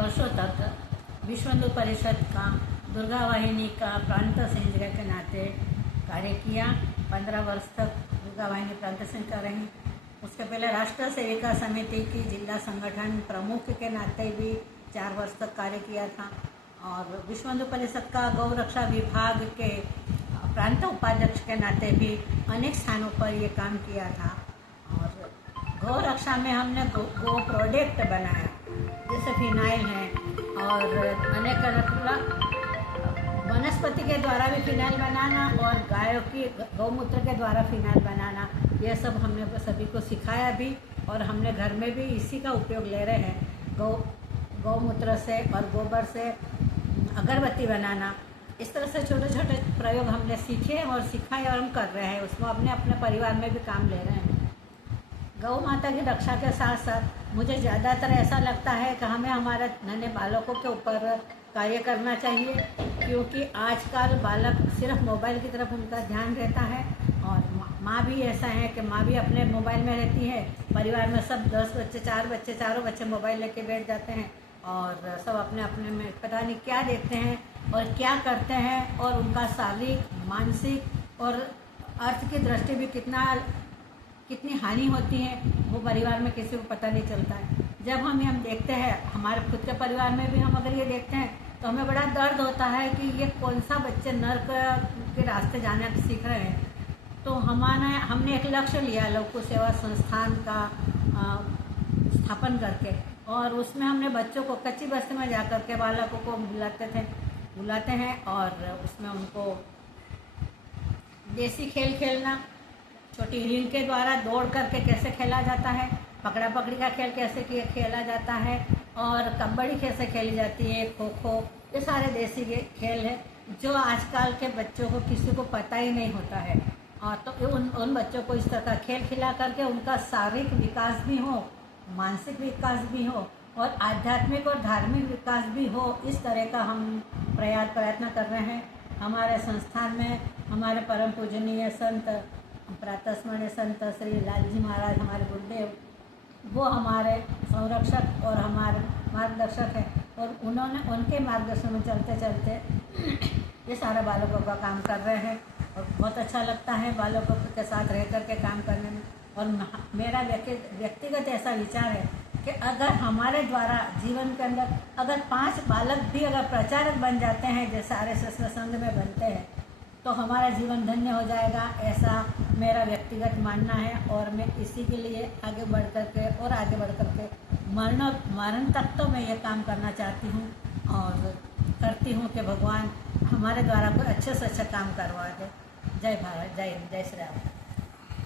वर्षों तक विश्व हिंदू परिषद का दुर्गा वाहिनी का प्रांत संयोजक के नाते कार्य किया। 15 वर्ष तक दुर्गा वाहिनी प्रांत संयोजक रही। उसके पहले राष्ट्र सेविका समिति की जिला संगठन प्रमुख के नाते भी 4 वर्ष तक कार्य किया था और विश्व हिंदू परिषद का गौ रक्षा विभाग के प्रांत उपाध्यक्ष के नाते भी अनेक स्थानों पर ये काम किया था। और गौ रक्षा में हमने गो प्रोडक्ट बनाया, जैसे फिनाइल है और अनेक वनस्पति के द्वारा भी फिनाइल बनाना और गायों की गौमूत्र के द्वारा फिनाइल बनाना, यह सब हमने सभी को सिखाया भी और हमने घर में भी इसी का उपयोग ले रहे हैं। गौमूत्र से और गोबर से अगरबत्ती बनाना, इस तरह से छोटे छोटे प्रयोग हमने सीखे और सिखाए और हम कर रहे हैं। उसमें अपने परिवार में भी काम ले रहे हैं। गौ माता की रक्षा के साथ साथ मुझे ज़्यादातर ऐसा लगता है कि हमें हमारे नन्हे बालकों के ऊपर कार्य करना चाहिए, क्योंकि आजकल बालक सिर्फ मोबाइल की तरफ उनका ध्यान रहता है और माँ भी ऐसा है कि माँ भी अपने मोबाइल में रहती है। परिवार में सब 10 बच्चे 4 बच्चे चारों बच्चे मोबाइल लेके बैठ जाते हैं और सब अपने अपने में पता नहीं क्या देखते हैं और क्या करते हैं और उनका शारीरिक, मानसिक और अर्थ की दृष्टि भी कितनी हानि होती है वो परिवार में किसी को पता नहीं चलता है। जब हम देखते हैं हमारे खुद के परिवार में भी हम अगर ये देखते हैं तो हमें बड़ा दर्द होता है कि ये कौन सा बच्चे नर्क के रास्ते जाने सीख रहे हैं। तो हमने एक लक्ष्य लिया लौकिक सेवा संस्थान का स्थापन करके और उसमें हमने बच्चों को कच्ची बस्ती में जा कर के बालकों को बुलाते हैं और उसमें उनको देसी खेल खेलना, छोटी रिंग के द्वारा दौड़ करके कैसे खेला जाता है, पकड़ा पकड़ी का खेल कैसे खेला जाता है और कबड्डी कैसे खेली जाती है, खो खो, ये सारे देसी खेल है जो आजकल के बच्चों को किसी को पता ही नहीं होता है। और तो उन बच्चों को इस तरह का खेल खिला करके उनका शारीरिक विकास भी हो, मानसिक विकास भी हो और आध्यात्मिक और धार्मिक विकास भी हो, इस तरह का हम प्रयत्न कर रहे हैं। हमारे संस्थान में हमारे परम पूजनीय संत प्रातस्मरणीय संत श्री लालजी महाराज हमारे गुरुदेव, वो हमारे संरक्षक और हमारे मार्गदर्शक हैं और उनके मार्गदर्शन में चलते चलते ये सारे बालकों का काम कर रहे हैं और बहुत अच्छा लगता है बालकों के साथ रह कर के काम करने में। और मेरा व्यक्तिगत ऐसा विचार है कि अगर हमारे द्वारा जीवन के अंदर अगर 5 बालक भी अगर प्रचारक बन जाते हैं जैसे RSS संघ में बनते हैं तो हमारा जीवन धन्य हो जाएगा, ऐसा मेरा व्यक्तिगत मानना है। और मैं इसी के लिए आगे बढ़ कर के मरण तक तो मैं ये काम करना चाहती हूँ और करती हूँ कि भगवान हमारे द्वारा कोई अच्छे से अच्छा काम करवा दे। जय भारत, जय हिंद, जय श्री राम।